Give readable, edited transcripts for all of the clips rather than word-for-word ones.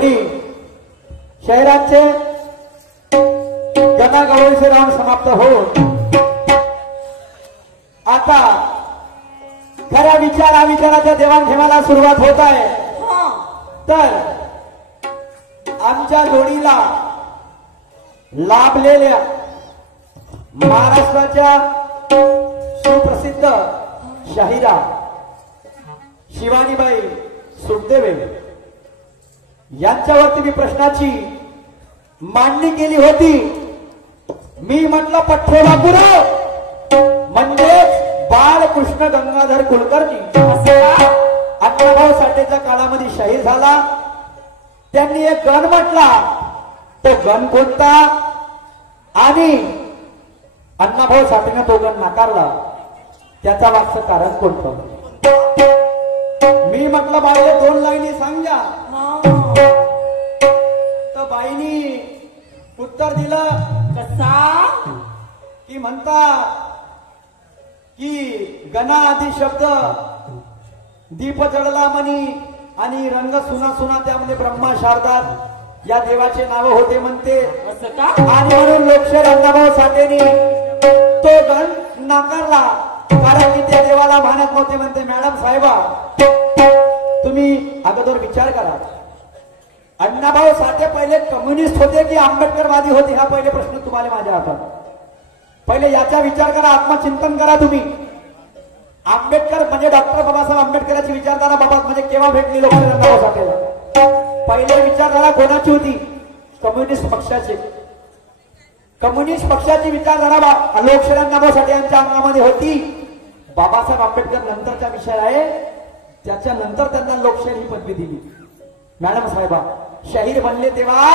रोहिणी शहराचे गणागवळीचे राऊंड समाप्त होऊन आता खऱ्या विचाराच्या देवाणघेवाणीला सुरुवात होत आहे। तर आमच्या जोडीला लाभलेल्या महाराष्ट्राच्या सुप्रसिद्ध शाहिरा शिवानीबाई सुखदेवे यांच्यावरती मी प्रश्नाची मांडणी केली होती। मी म्हटलं पठ्ठे बापूराव म्हणजेच बाळकृष्ण गंगाधर कुलकर्णी अण्णाभाऊ साठेच्या काळामध्ये शहीद झाला। त्यांनी एक गण म्हटला, तो गण कोणता आणि अण्णाभाऊ साठेने तो गण नाकारला, त्याचा मागचं कारण कोणतं? मी म्हटलं बाईला 2 लाईनी सांगा। तर बाईनी उत्तर दिलं कसा की म्हणतात की गणा आदी शब्द दीप जळला मनी आणि रंग सुना सुना त्यामध्ये ब्रह्मा शारदा या देवाचे नाव होते म्हणते असं का? आणि म्हणून लोकशाहीर अण्णाभाऊ साठेंनी तो गण नाकारला कारण की त्या देवाला मानत नव्हते म्हणते। मॅडम साहेबा तुम्ही अगोदर विचार करा, अण्णाभाऊ साठे पहिले कम्युनिस्ट होते की आंबेडकरवादी होते? हा पहिले प्रश्न तुम्हाला माझ्या हातात। पहिले याचा विचार करा, आत्मचिंतन करा तुम्ही। आंबेडकर म्हणजे डॉक्टर बाबासाहेब आंबेडकरांची विचारधारा बाबा म्हणजे केव्हा भेटली लोकशाहीर अण्णाभाऊ साठेला? पहिले विचारधारा कोणाची होती? कम्युनिस्ट पक्षाची। कम्युनिस्ट पक्षाची विचारधारा लोकशाहीर अण्णाभाऊ साठे यांच्या अंगामध्ये होती। बाबासाहेब आंबेडकर नंतरचा विषय आहे, त्याच्यानंतर त्यांना लोकशाही ही पदवी दिली। मॅडम साहेबा शहीद बनले तेव्हा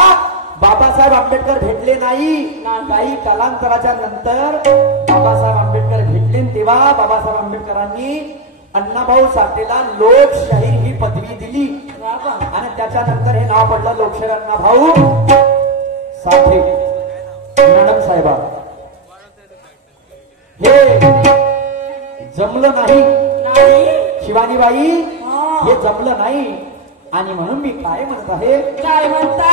बाबासाहेब आंबेडकर भेटले नाही, काही कालांतराच्या नंतर बाबासाहेब आंबेडकर भेटले तेव्हा बाबासाहेब आंबेडकरांनी अण्णाभाऊ साठेला लोकशाहीर ही पदवी दिली आणि त्याच्यानंतर हे नाव पडलं लोकशाहीर अण्णाभाऊ साठे। मॅडम साहेबा हे जमलं नाही शिवानीबाई, हे जमलं नाही आणि म्हणून मी काय म्हणत आहे, काय म्हणता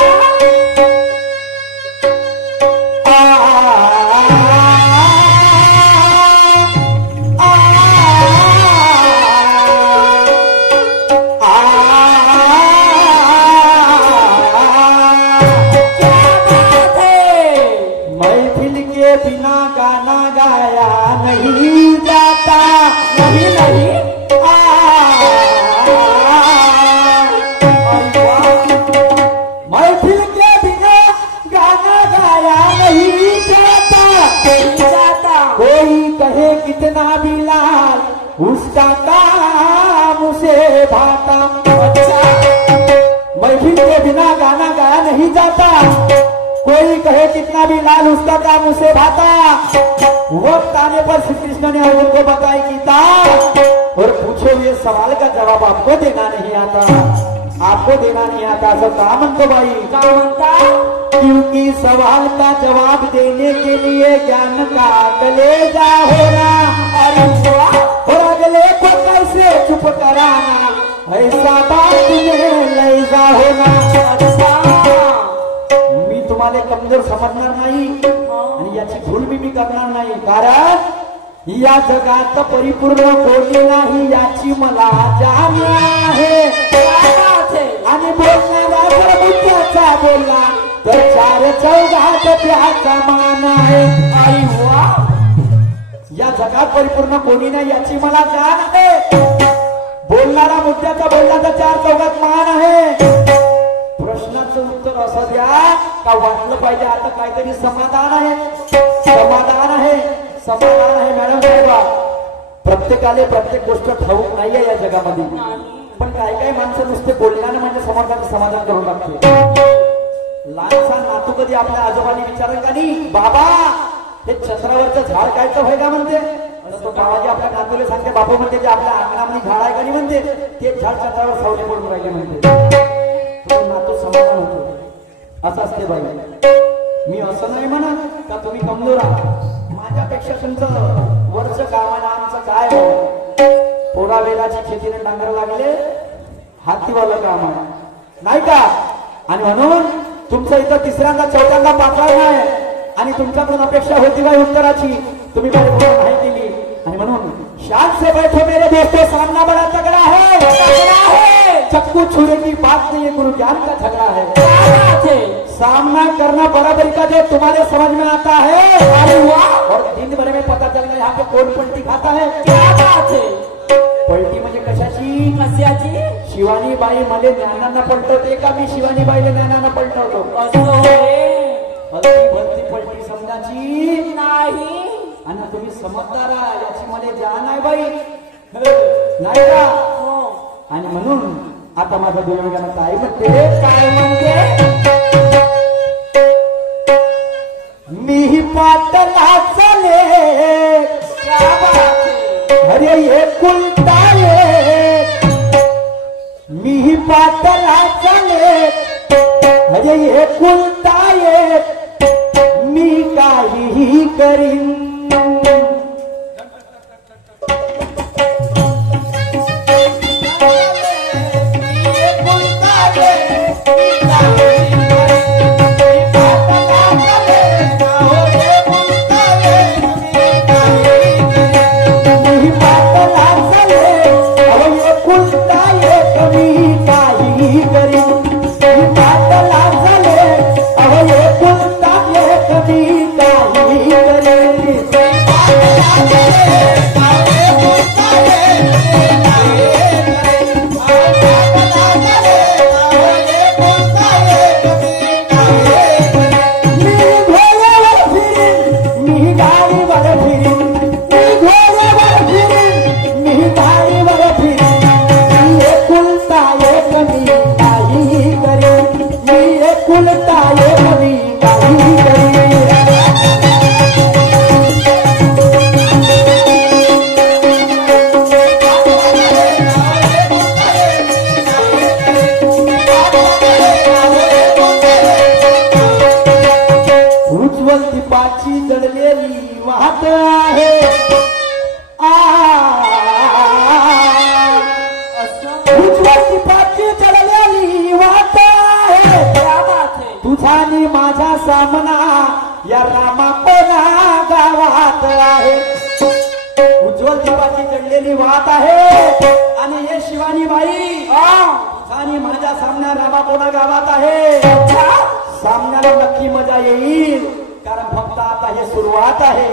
महफिल के बिना गाना गाया नहीं जाता, नहीं नहीं महफिल के बिना गाना गाया नहीं जाता, कोई कहे कितना भी लाल उसका काम उसे भाता। महफिल के बिना गाना गाया नहीं जाता, कोई कहे कितना भी लाल उसका काम उसे भाता। वक्त आने पर श्री कृष्ण ने अर्जुन को बताई गीता और पूछो ये सवाल का जवाब आपको देना नहीं आता, आपको देना नहीं आता। सब कहा म्हणतो बाई, का म्हणता? क्योंकि सवाल का जवाब देने के लिए ज्ञान का कलेजा होना, और अगले को कैसे चुप कराना, ऐसा बात में लैजा होना। मी तुम्हाला कमजोर समजणार नाही आणि याची भूल मी करणार नाही, कारण या जगात परिपूर्ण कोणी नाही याची मला जाण आहे। आणि बोलणारा जर मुद्द्याचा बोलला तर 4 चौघात त्याचा मान आहे। आई वा, या जगात परिपूर्ण कोणी नाही याची मला जाण आहे। बोलणारा मुद्द्याचा बोलला तर 4 चौघात मान आहे। प्रश्नाचं उत्तर असं द्या का वाटलं पाहिजे आता काहीतरी समाधान आहे, समाधान आहे, समाधान आहे। मॅडम साहेबा प्रत्येकाला प्रत्येक गोष्ट ठाऊक नाहीये या जगामध्ये, पण काही काही माणसं नुसते बोलण्याने म्हणजे समोरच्याचं समाधान करून टाकते। लहानसा नातू कधी आपल्या आजोबांनी विचारलं का नाही, बाबा हे चंद्रावरचं झाड कायचं व्हाय का म्हणते? तो बाबाजी आपल्या नातूला सांगते, बापू म्हणते जे आपल्या अंगणामध्ये झाड आहे का नाही म्हणते, ते झाड चंद्रावर सावली पडून राहिले म्हणते। नातू समाधान होतो असं असते बाई। मी असं नाही म्हणत का तुम्ही कमजोर आहात, माझ्यापेक्षा तुमचं वरचं कामानं आमचं काय हो, थोडा वेळाची शेतीने डांगर लागले हातीवालं काम आहे नाही का? आणि म्हणून तुमचं इथं तिसऱ्यांदा चौथ्यांदा पाठवाय नाही आणि तुमच्याकडून अपेक्षा होती बाई उत्तराची, तुम्ही नाही केली. आणि म्हणून शान से बैठो मेरे दोस्तों, सामना बड़ा तगड़ा है, चक्कू छुरे की बात नहीं, गुरु ज्ञान का झगड़ा है. सामना करना बराबरी का जो तुम्हारे समझ में आता है, और दिन भर में पता चल रहा है यहाँ पे कौन पलटी खाता है. क्या बात है. पलटी म्हणजे कशाची? कशाची? शिवानी बाई मले ज्ञानांना पलटवते का मी शिवानी बाईले ज्ञानांना पलटवतो? भलती पलटी समजाची नाही. आणि तुम्ही समजदार याची मला जाण आहे बाई, नाही का? आणि म्हणून आता माझा देवगाणं काय म्हणते, मी पाटला चले, अरे हे कुलताये, मी पाटला चले, अरे हे कुलताये, मी काहीही करीन. माझा सामना या रामा कोणा गावात आहे. उज्ज्वल दीपाची जडलेली वाट आहे आणि हे शिवानी बाई आणि माझा सामना रामा कोणा गावात आहे. सामन्याला नक्की मजा येईल, कारण फक्त आता हे सुरुवात आहे,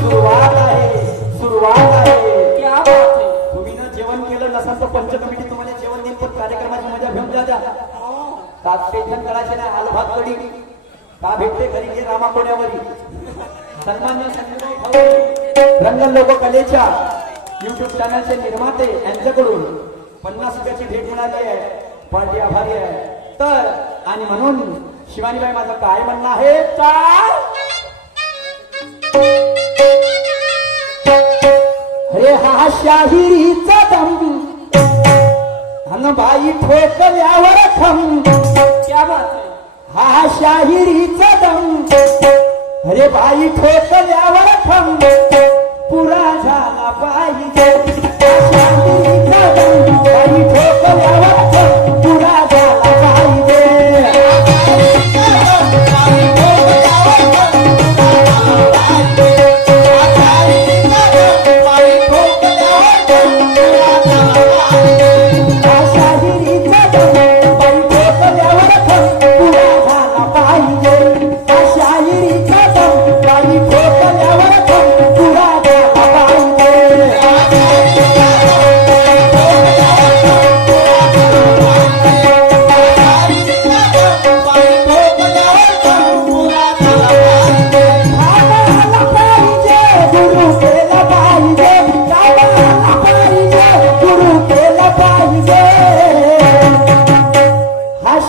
सुरुवात आहे, सुरुवात आहे. क्या बात आहे. तुम्ही ना जेवण केलं नसाल तर पंचकमिटी तुम्हाला जेवण देईल, पण कार्यक्रमाची मजा घेऊन द्या. टेन्शन करायचे नाही. आलभात कडी का भेटते घरी घे रामा कोण्यावरी. सन्मान्य रंगन लोक कलेच्या युट्यूब चॅनलचे निर्माते यांच्याकडून 50 रुपयाची भेट मिळाली आहे, पार्टी आभारी आहे. तर आणि म्हणून शिवानीबाई माझं काय म्हणणं आहे, काय अरे हा शाहिरीचा दम बाई ठोकल्यावर खम. क्या बात है. हा शाहिरीचा दम, अरे बाई ठोकल्यावर खम पुरा झाला पाहिजे. शाहिरीचा दम बाई ठोकल्यावर खम पुरा झाला पाहिजे.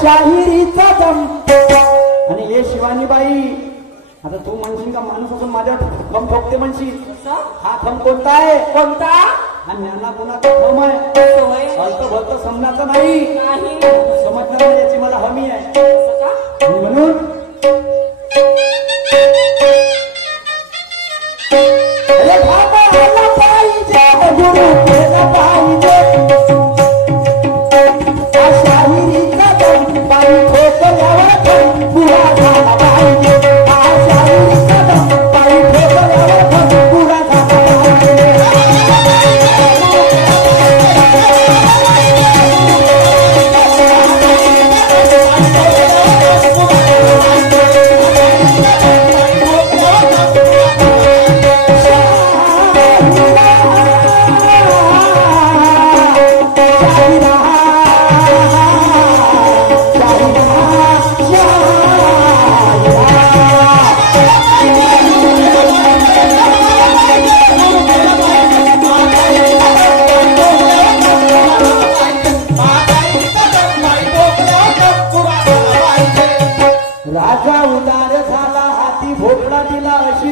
शाहिरीचा दम. आणि हे शिवानीबाई, आता तू म्हणशील का माणूस असून माझ्या थम ठोकते म्हणशील. हा थम कोणता आहे, कोणता हा ज्ञाना गुणाचा थम आहे, हलत भलत समजायचं नाही, समजणार नाही याची मला हमी आहे. म्हणून पाहिजे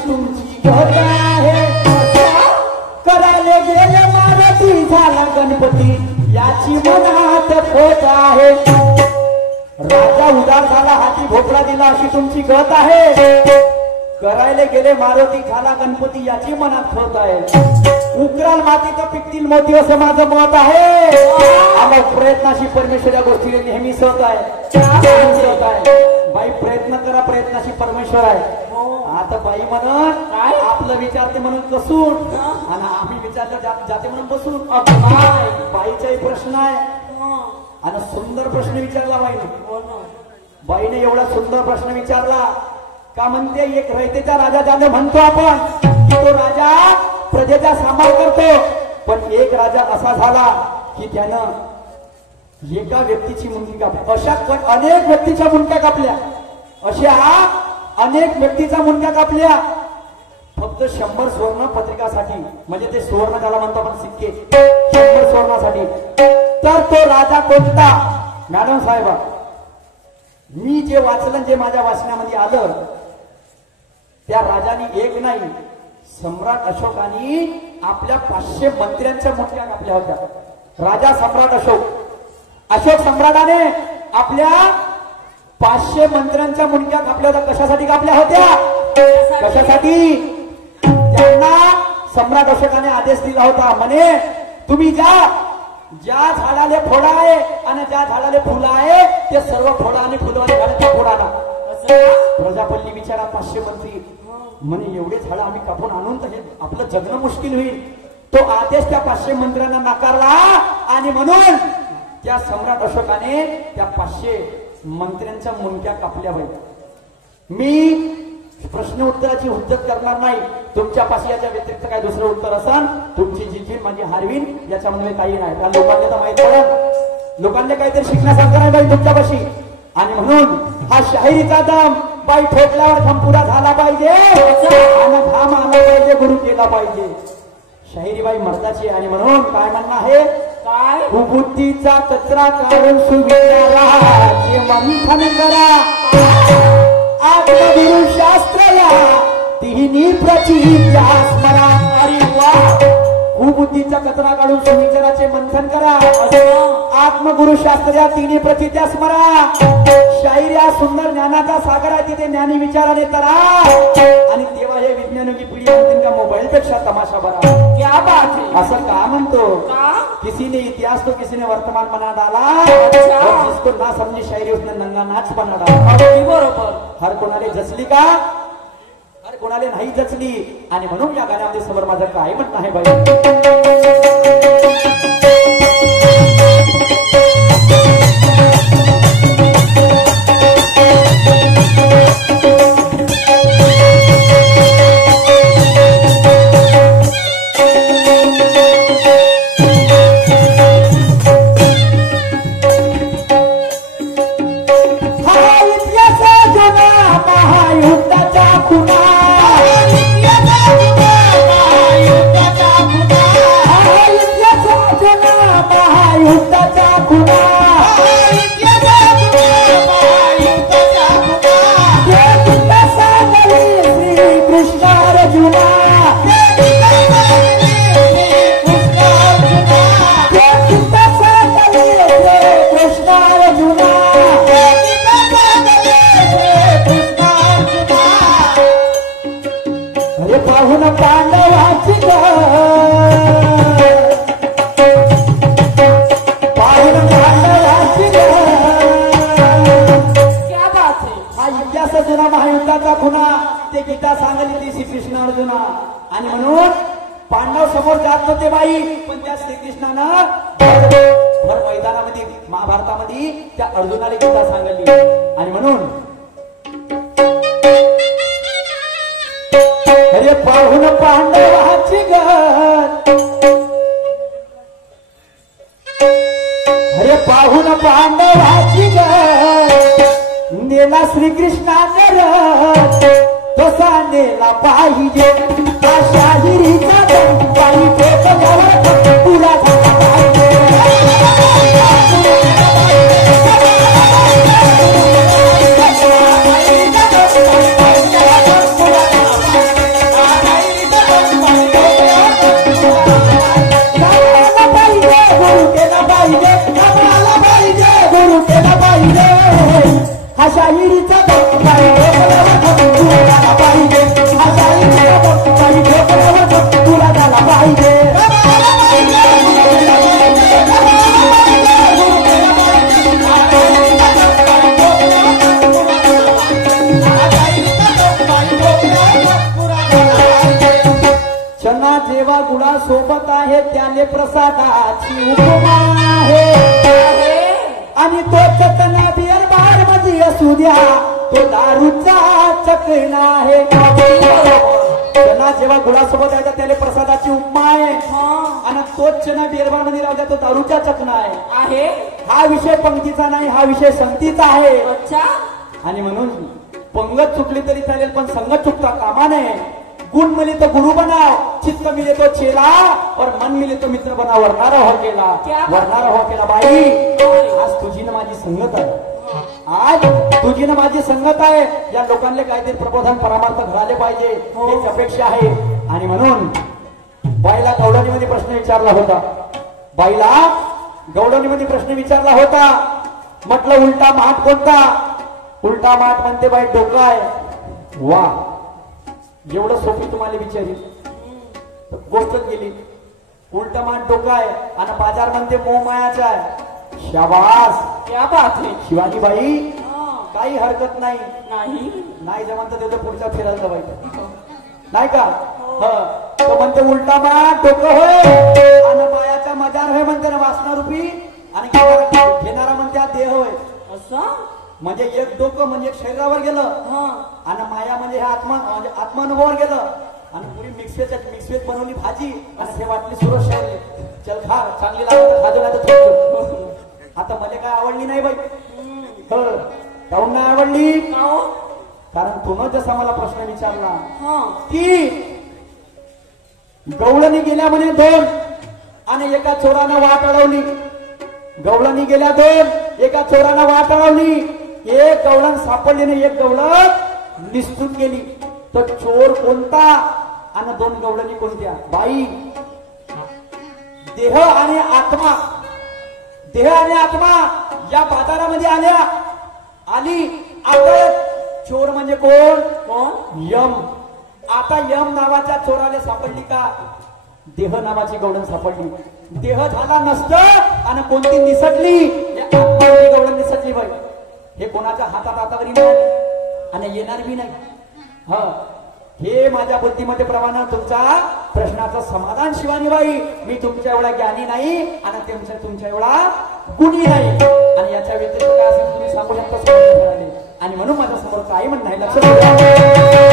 तुमची गत आहे. करायला गेले मारुती झाला गणपती याची मनात खोट आहे. राजा उदार झाला हाती भोपळा दिला अशी तुमची गत आहे. करायला गेले मारुती झाला गणपती याची मनात खोट आहे. उकराल माती तर पिकतील मोती असं माझं मत आहे. मग प्रयत्नाशी परमेश्वर या गोष्टीने नेहमी सत आहे. बाई प्रयत्न करा प्रयत्नाशी परमेश्वर आहे. आता बाई म्हणत काय आपलं विचारते म्हणून कसून आणि आम्ही विचारलं जाते म्हणून बसून. बाईचाही प्रश्न आहे आणि सुंदर प्रश्न विचारला बाईने एवढा सुंदर प्रश्न विचारला. का म्हणते एक रयतेचा राजा ज्याने म्हणतो आपण की तो राजा प्रजेचा सांभाळ करतो. पण एक राजा असा झाला की त्यानं एका व्यक्तीची मुंडकी कापली. अशा अनेक व्यक्तीच्या मुंडक्या कापल्या. अशा अनेक व्यक्तीच्या मुंडक्या कापल्या फक्त 100 सुवर्ण पत्रिकासाठी. म्हणजे ते सुवर्ण त्याला म्हणतो आपण सिक्के 100 सुवर्णासाठी. तर तो राजा कोणता मॅडम साहेबा मी जे वाचलं जे माझ्या वाचण्यामध्ये आलं त्या राजाने एक नाही सम्राट अशोकाने आपल्या 500 मंत्र्यांच्या मुंडक्या कापल्या होत्या. राजा सम्राट अशोक सम्राटाने आपल्या 500 मंत्र्यांच्या मुंडक्या कापल्या होत्या. कशासाठी कापल्या होत्या? कशासाठी? त्यांना सम्राट अशोकाने आदेश दिला होता म्हणे तुम्ही ज्या झाडाले फोडा आहे आणि ज्या झाडाले फुलं आहे ते सर्व फोडा आणि फुलवाले झाडाच्या फोडाला. प्रजापल्ली विचारा 500 मंत्री म्हणे एवढे झाड आम्ही कापून आणून तर हे आपलं जगणं मुश्किल होईल. तो आदेश त्या 500 मंत्र्यांना नाकारला आणि म्हणून त्या सम्राट अशोकाने त्या 500 मंत्र्यांच्या मुंडक्या कापल्या पाहिजे. मी प्रश्न उत्तराची हुज्जत करणार नाही. तुमच्यापाशी याच्या व्यतिरिक्त काय दुसरं उत्तर असन तुमची जिजीन म्हणजे हारवीन याच्यामध्ये काही नाही. त्या लोकांना तर माहित पडत लोकांना काहीतरी शिकण्यासारखं नाही बाई तुमच्यापाशी. आणि म्हणून हा शाहिरीचा दम बाई ठोकल्यावर घाम पुरा झाला पाहिजे आणि घाम आला पाहिजे गुरु केला पाहिजे. शाहिरी बाई मर्दाची आणि म्हणून काय म्हणणं आहे काय बुद्धीचा कचरा काढून सुविचाराचे मंथन करा. आत्मगुरु शास्त्रया तिन्ही प्रचित्या स्मरा. अरे वा कुबुद्धीचा कचरा काढून सुविचाराचे मंथन करा. आत्मगुरु शास्त्र या तिन्ही प्रचित्या स्मरा. शाहीर या सुंदर ज्ञानाचा सागर आहे तिथे ज्ञानी विचाराने करा. आणि तेव्हा हे विज्ञानाची पिढी म्हणतील का मोबाईल पेक्षा तमाशा बरा. क्या बात है असं का म्हणतो किसी ने इतिहास तो किसी ने वर्तमान बना डाला. जिसको ना समझी शायरी उसने नंगा नाच बना डाला. बरोबर हर कोणाले जचली का हर कोणाले नाही जचली. आणि म्हणून या गाण्यामध्ये समोर माझं काय म्हणणं आहे बाई महायुद्धाचा खुना ते गीता सांगितली श्रीकृष्ण अर्जुना. आणि म्हणून पांडव समोर जात नव्हते बाई पण त्या श्रीकृष्णानं भर मैदानामध्ये महाभारतामध्ये त्या अर्जुनाला गीता सांगितली. आणि म्हणून अरे पाहून पांडवाची गत अरे पाहून पांडवाची गत नेला श्रीकृष्णाने रथ तसा नेला पाहिजे. शाहिरीचा बाई पुरा झाला पाहिजे. हा शाहिरीचा बाई ढोकळ्यावर तुला झाला पाहिजे हा शाहिरीचा बाई ढोकळ्यावर तुला झाला पाहिजे चना जेव्हा गुळा सोबत आहे त्याने प्रसादाची उपमा आहे आणि तो चटना बियर बार मध्ये असू द्या तो दारूचा चकना आहे चना जेव्हा गुळासोबत आहे त्याने प्रसादाची उपमा आहे आणि तोच चना बियर बार मध्ये राहू द्या तो दारूचा चकना आहे हा विषय पंक्तीचा नाही हा विषय संगतीचा आहे आणि म्हणून पंगत चुकली तरी चालेल पण संगत चुकता कामा नये गुण मिले तो गुरु बनाओ चित्त मिले तो चेला और मन मिले तो मित्र बना वरणारा हो केला बाई आज तुझी ना माझी संगत आहे आज तुझी ना माझी संगत आहे या लोकांना काहीतरी प्रबोधन परामार्थ घडाले पाहिजे हीच अपेक्षा आहे आणि म्हणून बाईला गवळणीमध्ये प्रश्न विचारला होता म्हटलं उलटा माठ कोणता उलटा माठ म्हणते बाई डोकं आहे वा एवढं सोपी तुम्हाला विचारली गोष्टच गेली उलटा मान डोकं आहे आणि बाजार म्हणते मोह मायाचा आहे शाबास क्या बात आहे शिवाजी बाई काही हरकत नाही जमत त्याचं पुढचा फिरायला पाहिजे नाही का तो म्हणते उलटा मान डोकं होय आणि मायाचा मजार होय म्हणते ना वासना रूपी आणि घेणारा म्हणते देह होय असं म्हणजे एक डोकं म्हणजे एक शरीरावर गेलं आणि माया म्हणजे हे आत्मानुभवावर गेलं आणि पुरी मिक्सवेज बनवली भाजी आणि हे वाटली सुरज शहर चल खा चांगली लागत खाजू नाही आता मला काय आवडली नाही बाई काहून नाही आवडली कारण तुनं जसा मला प्रश्न विचारला की गवळणी गेल्या म्हणे 2 आणि एका चोरानं वाट अडवली गवळणी गेल्या 2 एका चोरानं वाट अडवली एक गवळण सापडली नाही एक गवळण निसटून गेली तर चोर कोणता आणि 2 गवळणी कोणत्या बाई देह आणि आत्मा या बाजारामध्ये आली आता चोर म्हणजे कोण यम आता यम नावाच्या चोराला सापडली का देह नावाची गवळण सापडली देह झाला नसत आणि कोणती निसटली आत्माची गवळण निसटली बाई हे कोणाच्या हातात आतावरी नाही आणि येणार बी नाही हे माझ्या बुद्धीमध्ये प्रमाणे तुमच्या प्रश्नाचं समाधान शिवानीबाई मी तुमच्या एवढा ज्ञानी नाही आणि तुमच्या एवढा गुणी नाही आणि याच्या व्यतिरिक्त काय असेल तुम्ही सांगू शकता आणि म्हणून माझ्या समोर काही म्हणणं नाही लक्षात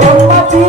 ब्रह्माची